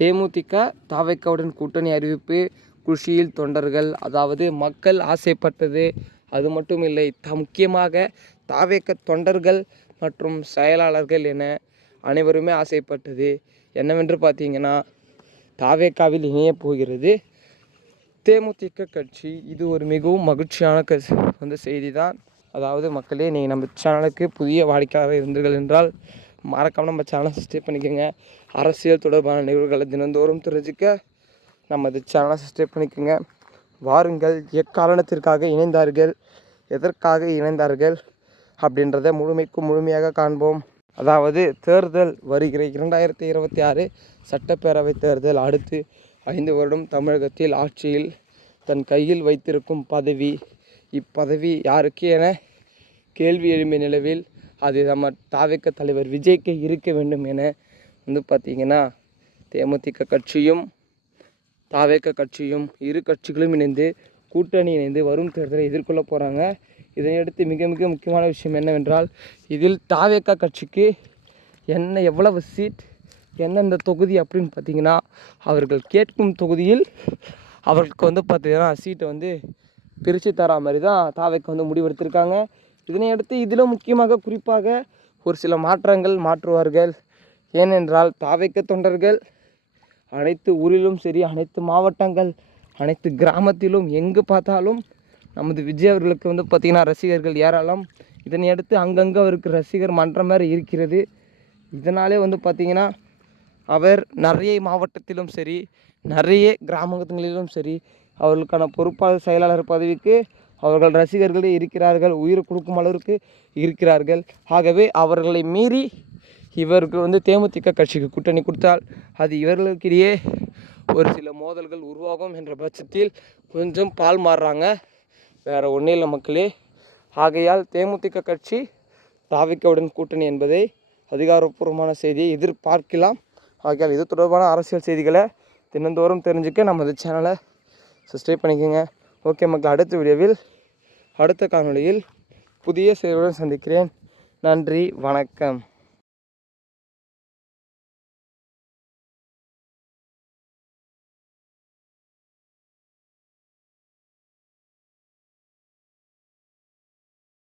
தேமுதிக தாவைக்காவுடன் கூட்டணி அறிவிப்பு குஷியில் தொண்டர்கள் அதாவது மக்கள் ஆசைப்பட்டது. அது மட்டும் இல்லை த முக்கியமாக தாவேக்க தொண்டர்கள் மற்றும் செயலாளர்கள் என அனைவருமே ஆசைப்பட்டது. என்னவென்று பார்த்தீங்கன்னா தாவேக்காவில் இணைய போகிறது தேமுதிக கட்சி. இது ஒரு மிகவும் மகிழ்ச்சியான க வந்து செய்தி தான் அதாவது மக்களே நீங்கள் நம்ம சேனலுக்கு புதிய வாடிக்கையாளர் இருந்தீர்கள் என்றால் மறக்காமல் நம்ம சேனலை சப்ஸ்கிரைப் பண்ணிக்கோங்க. அரசியல் தொடர்பான நிகழ்வுகளை தினந்தோறும் தெரிஞ்சுக்க நமது சேனலை சப்ஸ்கிரைப் பண்ணிக்கோங்க. வாருங்கள் எக்காரணத்திற்காக இணைந்தார்கள் எதற்காக இணைந்தார்கள் அப்படின்றத முழுமைக்கும் முழுமையாக காண்போம். அதாவது தேர்தல் வருகிற இரண்டாயிரத்தி இருபத்தி ஆறு சட்டப்பேரவை தேர்தல் அடுத்து ஐந்து வருடம் தமிழகத்தில் ஆட்சியில் தன் கையில் வைத்திருக்கும் பதவி. இப்பதவி யாருக்கு என கேள்வி எழும்பிய நிலவில் அது நம்ம தாவேக்க தலைவர் விஜய்க்கு இருக்க வேண்டும் என வந்து பார்த்திங்கன்னா தேமுதிக கட்சியும் தாவேக்க கட்சியும் இரு கட்சிகளும் இணைந்து கூட்டணி இணைந்து வரும் தேர்தலை எதிர்கொள்ள போகிறாங்க இதனையடுத்து மிக மிக முக்கியமான விஷயம் என்னவென்றால் இதில் தாவேக்கா கட்சிக்கு என்ன எவ்வளவு சீட் எந்தெந்த தொகுதி அப்படின்னு பார்த்தீங்கன்னா அவர்கள் கேட்கும் தொகுதியில் அவர்களுக்கு வந்து பார்த்திங்கன்னா சீட்டை வந்து பிரித்து தரா மாதிரி தான் தாவேக்க வந்து முடிவெடுத்திருக்காங்க. இதனையடுத்து இதில் முக்கியமாக குறிப்பாக ஒரு சில மாற்றங்கள் மாற்றுவார்கள். ஏனென்றால் தாவைக்க தொண்டர்கள் அனைத்து ஊரிலும் சரி அனைத்து மாவட்டங்கள் அனைத்து கிராமத்திலும் எங்கு பார்த்தாலும் நமது விஜய் அவர்களுக்கு வந்து பார்த்திங்கன்னா ரசிகர்கள் ஏராளம். இதனை அடுத்து அங்கங்கே அவருக்கு ரசிகர் மன்றம் மாதிரி இருக்கிறது. இதனாலே வந்து பார்த்திங்கன்னா அவர் நிறைய மாவட்டத்திலும் சரி நிறைய கிராமங்களிலும் சரி அவர்களுக்கான பொறுப்பாளர் செயலாளர் பதவிக்கு அவர்கள் ரசிகர்களே இருக்கிறார்கள் உயிர் கொடுக்கும் அளவிற்கு இருக்கிறார்கள். ஆகவே அவர்களை மீறி இவருக்கு வந்து தேமுதிக கட்சிக்கு கூட்டணி கொடுத்தால் அது இவர்களுக்கிடையே ஒரு சில மோதல்கள் உருவாகும் என்ற பட்சத்தில் கொஞ்சம் பால் மாறுறாங்க. வேறு ஒன்றும் இல்லை மக்களே. ஆகையால் தேமுதிக கட்சி தாவிக்கவுடன் கூட்டணி என்பதை அதிகாரப்பூர்வமான செய்தியை எதிர்பார்க்கலாம். ஆகையால் இது தொடர்பான அரசியல் செய்திகளை தினந்தோறும் தெரிஞ்சுக்க நமது சேனலை சப்ஸ்கிரைப் பண்ணிக்கோங்க. ஓகே மக்கள் அடுத்த வீடியோவில் அடுத்த காணொளியில் புதிய செய்தியுடன் சந்திக்கிறேன். நன்றி வணக்கம்.